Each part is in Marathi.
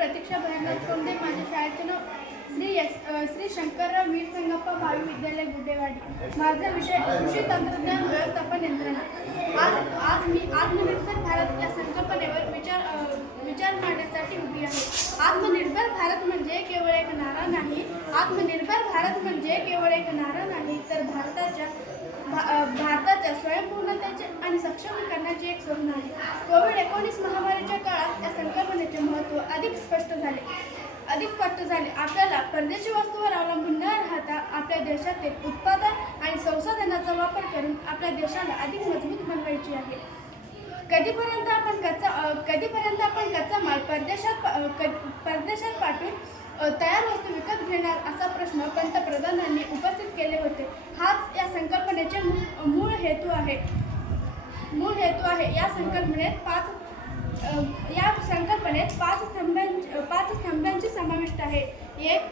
प्रतीक्षा भैरनाथ कोंडे. माझ्या शाळेचे नाव श्री शंकरराव वीर संगप्पा भावी विद्यालय गुडेवाडी. माझा विषय कृषी तंत्रज्ञान व्यवस्थापन यंत्रणा. आज मी आत्मनिर्भर भारत या संकल्पनेवर विचार मांडण्यासाठी उभी आहे. आत्मनिर्भर भारत म्हणजे केवळ एक नारा नाही. आत्मनिर्भर भारत म्हणजे केवळ एक नारा नाही, तर भारताच्या स्वयंपूर्णतेचे आणि सक्षमीकरणाचे एक स्वप्न आहे. कोविड-19 महामारीच्या काळात या संकल्पनेचे महत्त्व अधिक स्पष्ट झाले. आपल्याला परदेशी वस्तूवर अवलंबून न राहता आपल्या देशातील उत्पादन आणि संसाधनांचा वापर करून आपल्या देशाला अधिक मजबूत बनवायची आहे. कधीपर्यंत आपण कच्चा माल परदेशात पाठवून तयार वस्तू विकत घेणार, असा प्रश्न पंतप्रधानांनी उपस्थित केले होते. हाच या संकल्पनेचे मूळ हेतू आहे. या संकल्पनेत पाच स्तंभांची समाविष्ट आहे. 1.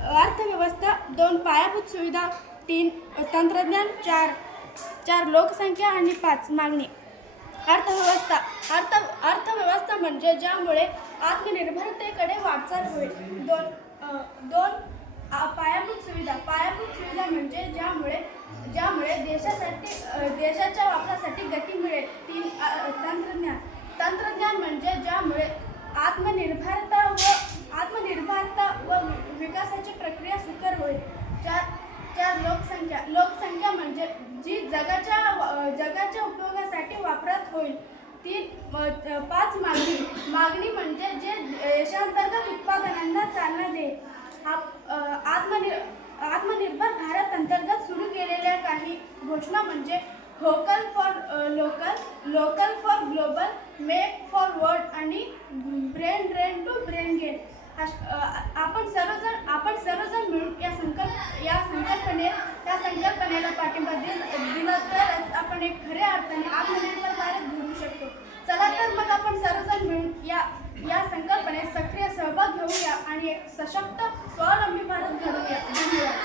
अर्थव्यवस्था. 2. पायाभूत सुविधा. 3. तंत्रज्ञान. 4. लोकसंख्या आणि 5. मागणी. अर्थव्यवस्था म्हणजे ज्यामुळे आत्मनिर्भरतेकडे वाटचाल होईल. 2. पायाभूत सुविधा म्हणजे ज्यामुळे देशाच्या वापरासाठी गती मिळेल. 3. तंत्रज्ञान म्हणजे ज्यामुळे आत्मनिर्भरता व विकासाची प्रक्रिया सुकर होईल. 4. लोकसंख्या म्हणजे जी जगाच्या उपयोगासाठी वापरात होईल. 5. मागणी म्हणजे जे देशांतर्गत उत्पादनांना चालना देईल. आत्मनिर्भर भारत अंतर्गत सुरू केलेल्या काही घोषणा म्हणजे vocal for local for global, make for world आणि brain drain to brain gain. आपण सर्वजण मिळून या संकल्पनेला पाठिंबा दिला तरच आपण एक खऱ्या अर्थाने आत्मनिर्भर भारत घडवू शकतो. चला तर मग आपण सर्वजण मिळून या संकल्पनेत सक्रिय सहभाग घेऊया आणि एक सशक्त स्वावलंबी भारत घडवूया. धन्यवाद.